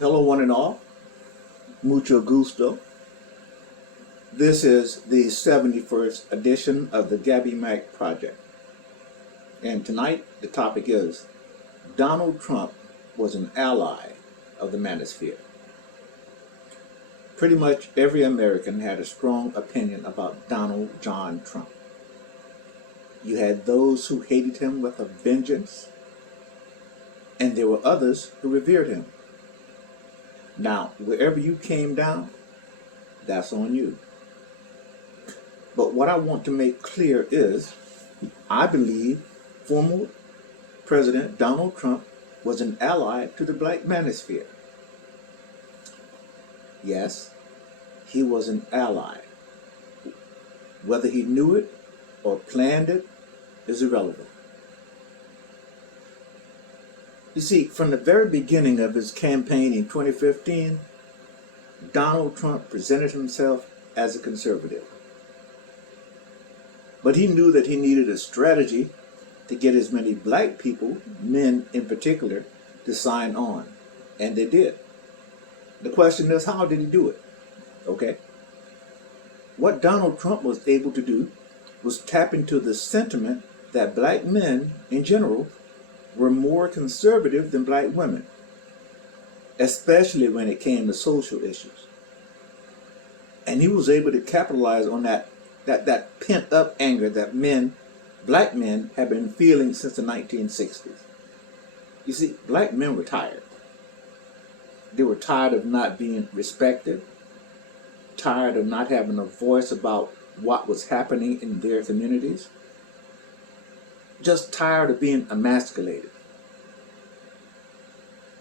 Hello, one and all. Mucho gusto. This is the 71st edition of the Gabby Mac Project. And tonight, the topic is Donald Trump was an ally of the Manosphere. Pretty much every American had a strong opinion about Donald John Trump. You had those who hated him with a vengeance, and there were others who revered him. Now, wherever you came down, that's on you. But what I want to make clear is, I believe former President Donald Trump was an ally to the Black Manosphere. Yes, he was an ally. Whether he knew it or planned it is irrelevant. You see, from the very beginning of his campaign in 2015, Donald Trump presented himself as a conservative. But he knew that he needed a strategy to get as many black people, men in particular, to sign on. And they did. The question is, how did he do it? Okay. What Donald Trump was able to do was tap into the sentiment that black men, in general, were more conservative than black women, especially when it came to social issues. And he was able to capitalize on that pent-up anger that black men, have been feeling since the 1960s. You see, black men were tired. They were tired of not being respected, tired of not having a voice about what was happening in their communities, just tired of being emasculated.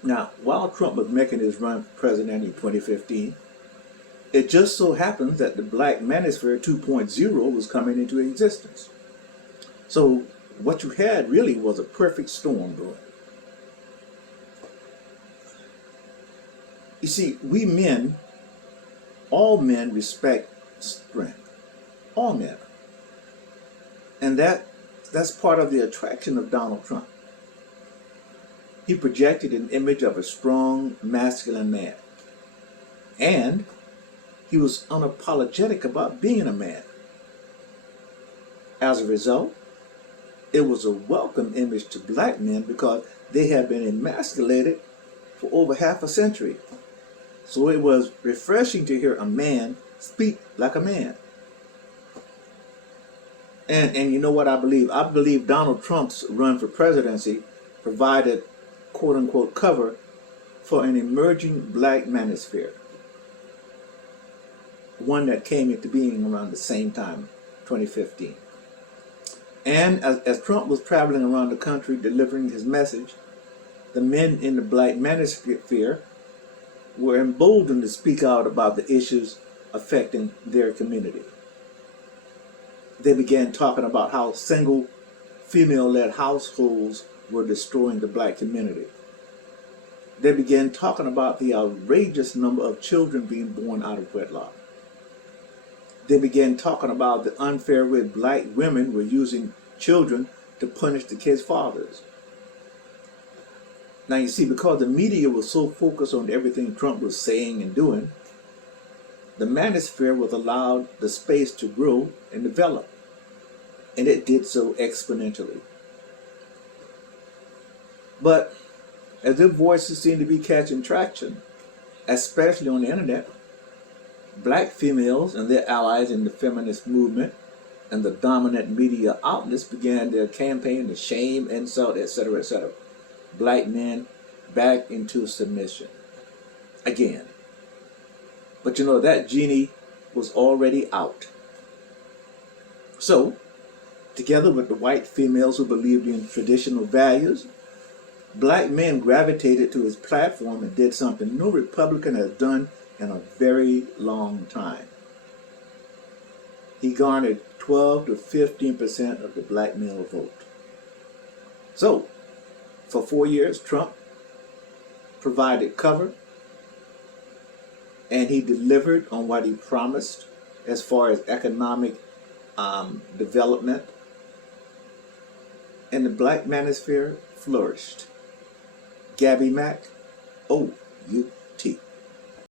Now, while Trump was making his run for president in 2015, it just so happens that the Black Manosphere 2.0 was coming into existence. So what you had really was a perfect storm brewing. You see, we men, all men respect strength. All men. And that's part of the attraction of Donald Trump. He projected an image of a strong, masculine man. And he was unapologetic about being a man. As a result, it was a welcome image to black men because they had been emasculated for over half a century. So it was refreshing to hear a man speak like a man. And you know what I believe? I believe Donald Trump's run for presidency provided quote-unquote cover for an emerging black manosphere. One that came into being around the same time, 2015. And as Trump was traveling around the country delivering his message, the men in the Black Manosphere were emboldened to speak out about the issues affecting their community. They began talking about how single female-led households were destroying the black community. They began talking about the outrageous number of children being born out of wedlock. They began talking about the unfair way black women were using children to punish the kids' fathers. Now you see, because the media was so focused on everything Trump was saying and doing, the manosphere was allowed the space to grow and develop. And it did so exponentially. But as their voices seem to be catching traction, especially on the internet, black females and their allies in the feminist movement and the dominant media outlets began their campaign to shame, insult, etc., black men back into submission. Again. But you know, that genie was already out. So, together with the white females who believed in traditional values, black men gravitated to his platform and did something no Republican has done in a very long time. He garnered 12 to 15% of the black male vote. So, for 4 years, Trump provided cover, and he delivered on what he promised as far as economic development, and the black manosphere flourished. Gabby Mac, oh, you tea.